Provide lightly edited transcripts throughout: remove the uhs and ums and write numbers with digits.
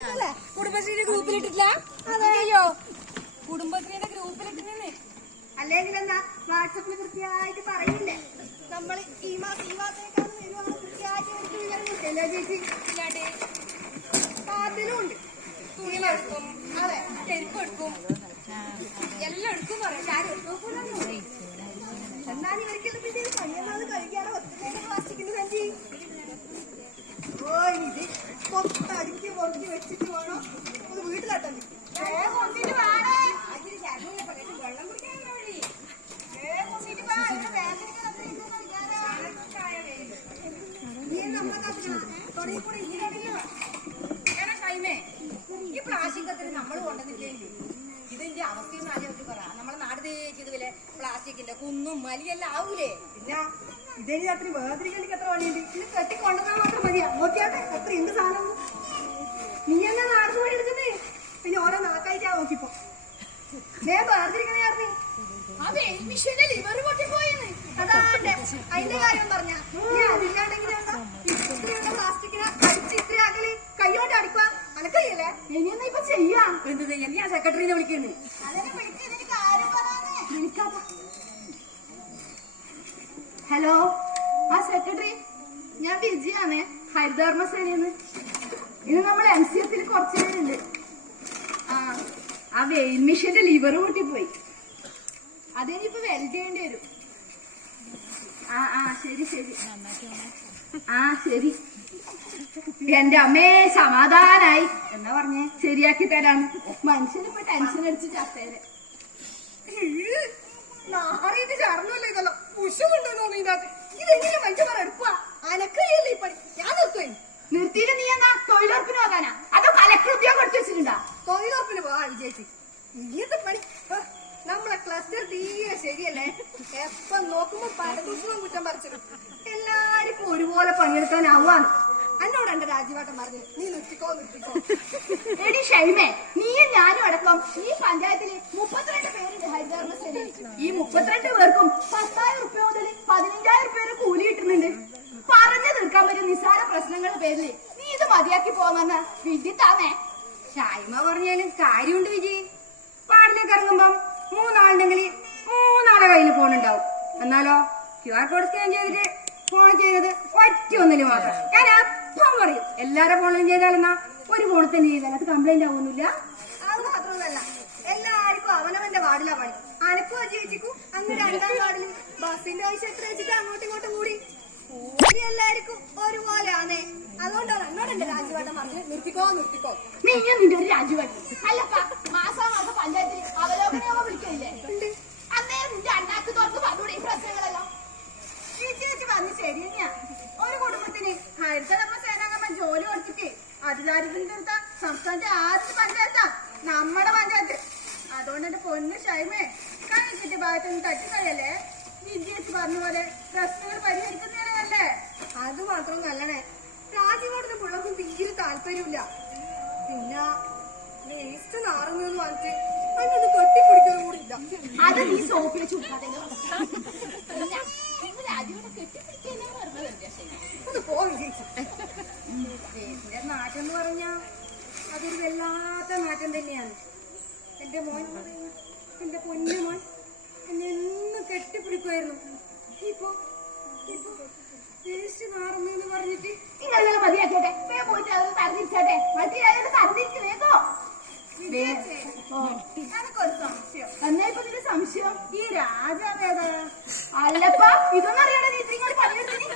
കുടുംബശ്രീയുടെ ഗ്രൂപ്പിലിട്ടില്ല അതെയോ കുടുംബശ്രീയുടെ ഗ്രൂപ്പിലിട്ടിരുന്നേ അല്ലെങ്കിൽ എന്താ വാട്സപ്പിൽ കൃത്യമായിട്ട് പറയില്ലേ നമ്മൾ ഈ മാസത്തേക്കാണ് വരുവാണ് കൃത്യമായിട്ട് എനിക്ക് വിവരം കിട്ടില്ല ചേച്ചി അതിലും ഉണ്ട് തുണി എടുക്കും അതെ ചെരുപ്പ് എടുക്കും എല്ലാം എടുക്കും പറയാം എന്നാലും ഇവർക്കെല്ലാം പിന്നെ പണിയെന്നാണ് കഴിക്കാനോ ഒത്തിരി പ്ലാസ്റ്റിക്കിന്റെ സഞ്ചി ഓ ഇത് കൊത്തടിക്ക് പൊറുക്കി വെച്ചിട്ട് വേണം ഒന്ന് വീട്ടിലാട്ടല്ലേ വെള്ളം കുടിക്കാനുള്ള വഴി ടൈമേ ഈ പ്ലാസ്റ്റിക് നമ്മൾ കൊണ്ടുവന്നില്ലേ ഇതിന്റെ അവസ്ഥയൊന്നും ആലോചിച്ച് പറ നമ്മളെ നാട് തേച്ചതുപോലെ പ്ലാസ്റ്റിക്കിന്റെ കുന്നും മലിയെല്ലാം ആവൂലേ പിന്നെ ഇതേ രാത്രി വേർതിരിക്കലിക്ക് എത്ര പണിയുണ്ട് ഇത് കെട്ടി കൊണ്ടുവന്നാൽ മാത്രം മതിയാ നോക്കിയാട്ടെ എത്ര എന്ത് സാധനം നീ എന്നാ നാടു പോയി എടുക്കുന്നേ പിന്നെ ഓരോ നാക്കായിട്ടാ നോക്കിപ്പോ ഞാൻ വേർതിരിക്കണേ അതാണ്ട് അതിന്റെ കാര്യം പറഞ്ഞ അതില്ലാണ്ടെങ്കിൽ പ്ലാസ്റ്റിക്കിനെ അടിച്ച് ഇത്ര അകല് കൈയോട്ട് അടിക്കുക അനക്കയ്യല്ലേ ഇനിയെന്നാ ഇപ്പൊ ചെയ്യാം എന്ത് ചെയ്യാൻ ഞാൻ സെക്രട്ടറിനെ വിളിക്കുന്നു അതിനെ വിളിക്കുന്നതിന് കാര്യം പറയാനേ വിളിക്കാത്ത ഹലോ ആ സെക്രട്ടറി ഞാൻ വിജയാണ് ഹരിതകർമ്മസേനന്ന് ഇന്ന് നമ്മൾ MCF കുറച്ച് പേരുണ്ട് ആ വെയിൽ മിഷന്റെ ലിവർ പൊട്ടിപ്പോയി അതിനിപ്പോ വെൽഡ് ചെയ്യേണ്ടി വരും ശരി ശരി ശരി എന്റെ അമ്മേ സമാധാനായി എന്നാ പറഞ്ഞേ ശരിയാക്കി തരാന്ന് മനുഷ്യനിപ്പോ ടെൻഷൻ അടിച്ച് ചത്തേരെ നാറിയിട്ട് ചർമ്മല്ലേ ഇതല്ലോ ഉഷമുണ്ടോ തോന്നിയതിനകത്ത് ഇതെങ്ങനെ മനുഷ്യന്മാർ എടുക്കുക അനക്കല്ലേ ഈ പണി ഞാൻ നിർത്തുവേ നിർത്തിയിട്ട് നീ എന്നാ തൊഴിലുറപ്പിന് പോകാനാ അതോ കലക്ടർ ഉദ്യോഗം എടുത്തു വെച്ചിട്ടുണ്ടാ തൊഴിലുറപ്പിന് പോവാ വിജയിച്ച് ഇങ്ങനത്തെ പണി നമ്മളെ ക്ലസ്റ്റർ തീരെ ശരിയല്ലേ എപ്പൊ നോക്കുമ്പോ പരദൂഷണം കുറ്റം പറിച്ചിടും എല്ലാവർക്കും ഒരുപോലെ പണിയെടുക്കാനാവാന്ന് എന്നോട് എന്റെ രാജീവാട്ടം പറഞ്ഞു നീ നിർത്തിക്കോ എടി ഷൈമേ നീയും ഞാനും അടക്കം ഈ പഞ്ചായത്തില് 32 പേരുണ്ട് ഹരിതകർമ്മസേനയിൽ ഈ 32 പേർക്കും 10,000 രൂപ മുതൽ 15,000 രൂപ വരെ കൂലി കിട്ടുന്നുണ്ട് പറഞ്ഞു തീർക്കാൻ പറ്റും നിസ്സാര പ്രശ്നങ്ങളുടെ പേരില് നീ ഇത് മതിയാക്കി പോകാമെന്ന് വിധി താന്നേ ഷായ്മ പറഞ്ഞാലും കാര്യമുണ്ട് വിജയ് പാടിലേക്ക് ഇറങ്ങുമ്പം 3 ആളുണ്ടെങ്കിൽ 3 കയ്യിൽ ഫോൺ ഉണ്ടാവും എന്നാലോ QR കോഡ് സ്കാൻ ചെയ്തിട്ട് ഫോൺ ചെയ്തത് ഒറ്റ മാത്രം ഞാൻ അപ്പം പറയും എല്ലാരുടെ ഫോണിലും ചെയ്താലെന്നാ ഒരു ഫോണിൽ തന്നെ ചെയ്താൽ അത് കംപ്ലൈന്റ് ആവുന്നില്ല അത് മാത്രമല്ല എല്ലാവർക്കും അവനവന്റെ വാർഡിലാ പണി അനക്കും ചേച്ചിക്കും അങ്ങ് 2ാം വാർഡില് ബസ്സിന്റെ പൈസ എത്ര വെച്ചിട്ട് അങ്ങോട്ടും ഇങ്ങോട്ടും കൂടി എല്ലാവർക്കും ഒരുപോലെ ആണേ അതുകൊണ്ടാണ് എന്നോട് എന്റെ രാജുവേട്ടൻ പറഞ്ഞ് നിർത്തിക്കോ നീ നിന്റെ ഒരു രാജുവേട്ടൻ അല്ലപ്പാ മാസം പഞ്ചായത്തിൽ അവലോകനയോഗം വിളിക്കില്ലേ അന്നേരം നിന്റെ അണ്ണാക്ക് തുറന്ന് പറഞ്ഞൂടെ ഈ പ്രശ്നങ്ങളെല്ലാം ചേച്ചി പറഞ്ഞു ശരി തന്നെയാ ഒരു കുടുംബത്തിന് ഹരിതകർമ്മസേനാംഗം ജോലി കൊടുത്തിട്ട് അധികാരത്തിന്റെ അടുത്ത സംസ്ഥാനത്തെ ആദ്യ പഞ്ചായത്താ നമ്മുടെ പഞ്ചായത്ത് അതുകൊണ്ട് എന്റെ പൊന്നു ഷൈമേ കഴിച്ചിട്ട് ഭാഗത്തൊന്നും തട്ടിക്കളയല്ലേ വിജയിച്ച് പറഞ്ഞ പോലെ പ്രശ്നങ്ങൾ പരിഹരിക്കുന്നതല്ലേ അത് മാത്രം നല്ലണേ രാജ്യത്തോടെ പിള്ളേർക്കും തീരെ താല്പര്യമില്ല പിന്നെ വേസ്റ്റ് നാറുന്നതെന്ന് പറഞ്ഞിട്ട് അതിനൊന്ന് കെട്ടിപ്പിടിക്കുന്നത് കൂടി ഇല്ല അത് നീ സോപ്പിലെ ചുട്ടാതെ ഒന്ന് പോയി നാട്ടം എന്ന് പറഞ്ഞാ അതൊരു വല്ലാത്ത നാട്ടം തന്നെയാണ് എന്റെ മോൻ എന്റെ പൊന്നു മോൻ എന്നെ എന്നും കെട്ടിപ്പിടിക്കുമായിരുന്നു ഇപ്പൊ വേസ്റ്റ് നാറുന്നെന്ന് പറഞ്ഞിട്ട് നിങ്ങളെല്ലാം മതിയാക്കട്ടെ പോയിട്ട് അത് തരഞ്ഞിരിച്ചോട്ടെ മറ്റേ തരഞ്ഞിരിക്കുന്നേക്കോ എന്നായിപ്പോ നിന്റെ സംശയം ഈ രാജാവേതാ അല്ലപ്പാ ഇതൊന്നും അറിയാതെ നീ നിങ്ങൾ പണിയെടുത്തിന്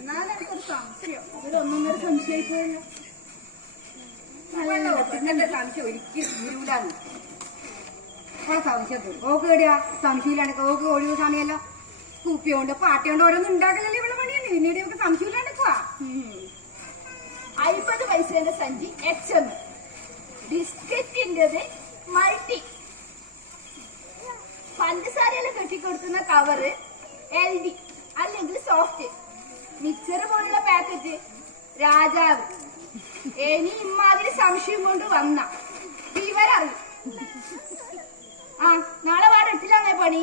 എന്നാലും എനിക്കൊരു സംശയം ഒരു 1.5 സംശയിക്കുമല്ലോ എന്റെ സംശയം ഒരിക്കലും തീരൂലാന്ന് സംശയം ഓക്ക് കേടിയാ സംശയമില്ലാണ്ട് ഓക്ക് ഒഴിവ് സമയമല്ലോ കുപ്പിയോണ്ട് പാട്ടയോണ്ട് ഓരോന്നും ഉണ്ടാക്കലല്ലേ ഇവിടെ പണിയാണ് പിന്നീട് നമുക്ക് സംശയമില്ലാണ്ടിക്കുവാ 50 പൈസേന്റെ സഞ്ചി HM ബിസ്ക്കറ്റിൻ്റെത് മൾട്ടി പഞ്ചസാരയെല്ലാം കെട്ടിക്കൊടുക്കുന്ന കവറ് LD അല്ലെങ്കിൽ സോഫ്റ്റ് മിക്സർ പോലുള്ള പാക്കറ്റ് രാജാവ് ഇനി ഇമ്മാതിരി സംശയം കൊണ്ട് വന്ന ഇവരറിയും നാളെ വാട ഇട്ടില്ലാന്നേ പണി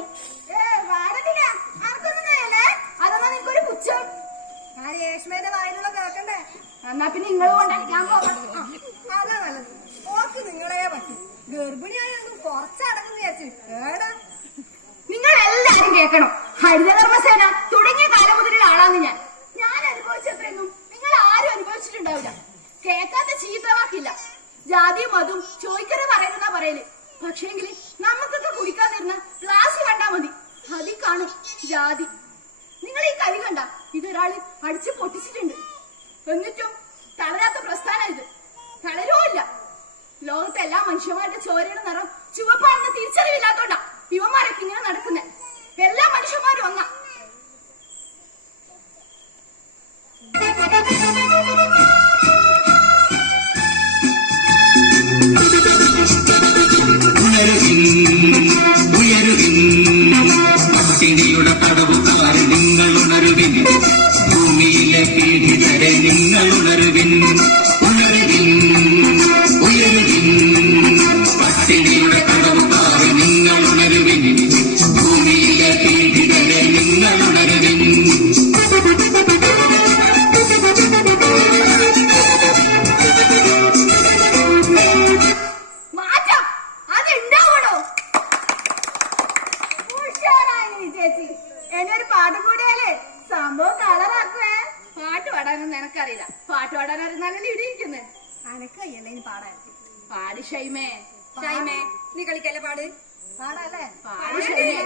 അതൊന്നും നിനക്കൊരു പുച്ഛം രേഷ്മയുടെ വായിലുള്ള കേക്കണ്ടേ എന്നാ പിന്നെ നിങ്ങൾ കൊണ്ട ഞാൻ പോകാം. അതാ നല്ലത്. ഓക്ക് നിങ്ങളെ പറ്റും. ഗർഭിണിയായൊന്നും കുറച്ചടങ്ങുന്ന വിചാരിച്ചു ഏടാ. നിങ്ങൾ എല്ലാരും കേൾക്കണം. ഹരിതകർമ്മസേന തുടങ്ങിയ കാലം മുതലുള്ള ആളാണ് ഞാൻ അനുഭവിച്ചത്രയൊന്നും നിങ്ങൾ ആരും അനുഭവിച്ചിട്ടുണ്ടാവില്ല. കേൾക്കാത്ത ചീത്ത വാക്കില്ല. ജാതിയും മതവും ചോയ്ക്കറ് പറയുന്നതാ പറയല്. പക്ഷേങ്കിൽ നമുക്കൊക്കെ കുടിക്കാതിരുന്ന ഗ്ലാസ് കണ്ടാ മതി, അതിൽ കാണും ജാതി. നിങ്ങൾ ഈ കൈ കണ്ട ഇതൊരാള് അടിച്ചു പൊട്ടിച്ചിട്ടുണ്ട്. എന്നിട്ടും തളരാത്ത പ്രസ്ഥാനം ഇത്. തളരുമില്ല. ലോകത്തെ എല്ലാ മനുഷ്യന്മാരുടെ ചോരയുടെ നിറം ചുവപ്പാണെന്ന് തിരിച്ചറിവില്ലാത്തോണ്ടാ ഇവന്മാരൊക്കെ ഇങ്ങനെ നടക്കുന്നത്. എല്ലാ മനുഷ്യന്മാരും ഒന്നാ. പട്ടിണിയുടെ തടവുകാർ നിങ്ങൾ ഉണരുവിൻ, ഭൂമിയിലെ പീഡിതരെ നിങ്ങൾ ഉണരുവിൻ, ഉണരുവിൻ, ഉയരുവിൻ. പട്ടിണിയുടെ തടവുകാർ നിങ്ങൾ ഉണരുവിൻ, ഭൂമിയിലെ പീഡിതരെ നിങ്ങൾ ഉണരുവിൻ. മാറ്റം അതുണ്ടാവണോ? ചേച്ചി എന്നൊരു പാട്ടും കൂടിയാലേ സംഭവം കളറാക്കുവേ. പാട്ട് പാടാനൊന്നും എനക്കറിയില്ല. പാട്ട് പാടാൻ അറിയുന്നാലല്ലേ ഇവിടെ ഇരിക്കുന്നത്. അനക്കയ്യല്ലേ ഇനി പാടാൻ. പാട് ഷൈമേ. ഷൈമേ നീ കളിക്കല്ലേ പാട്. പാടല്ലേ? പാട് ഷൈമേ.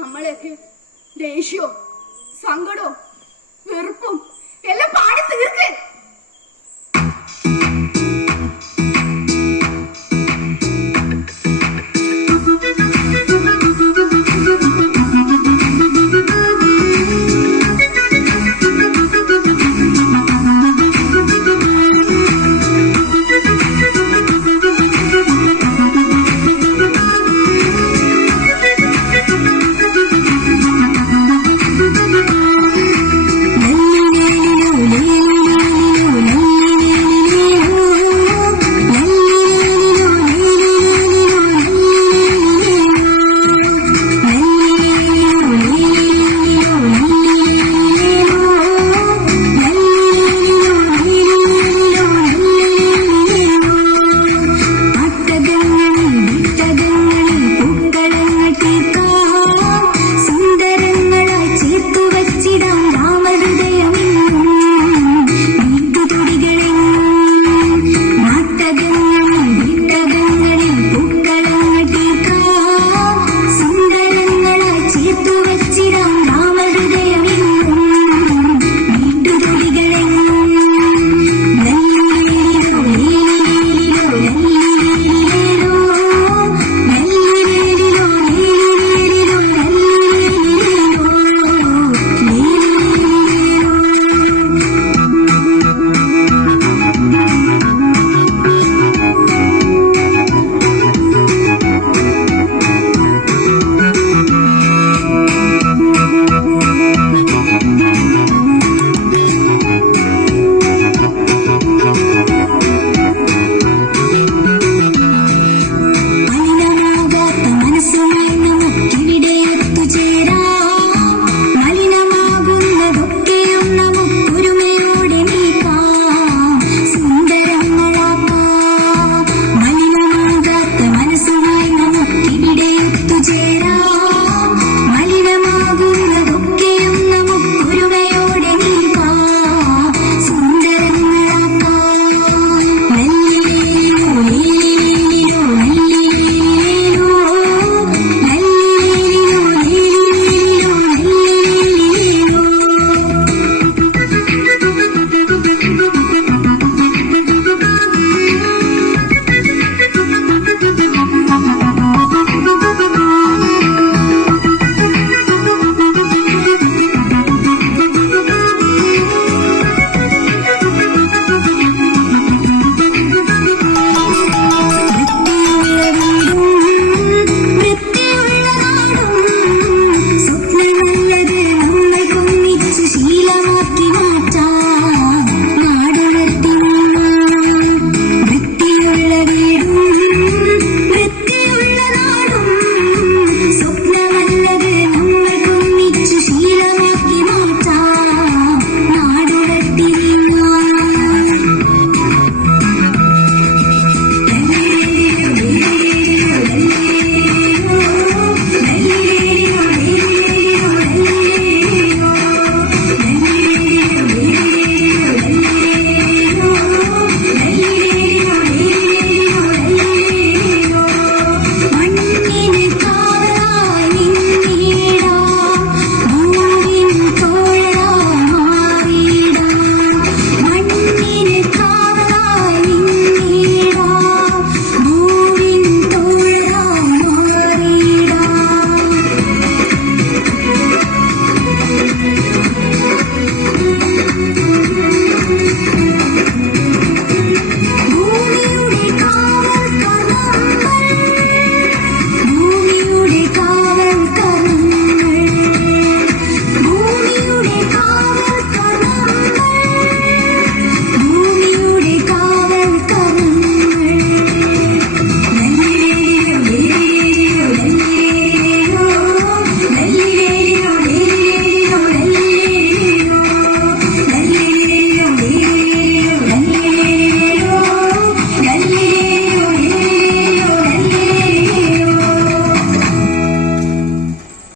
നമ്മളെയൊക്കെ ദേഷ്യവും സങ്കടവും വെറുപ്പും എല്ലാം പാടി തീർക്ക്.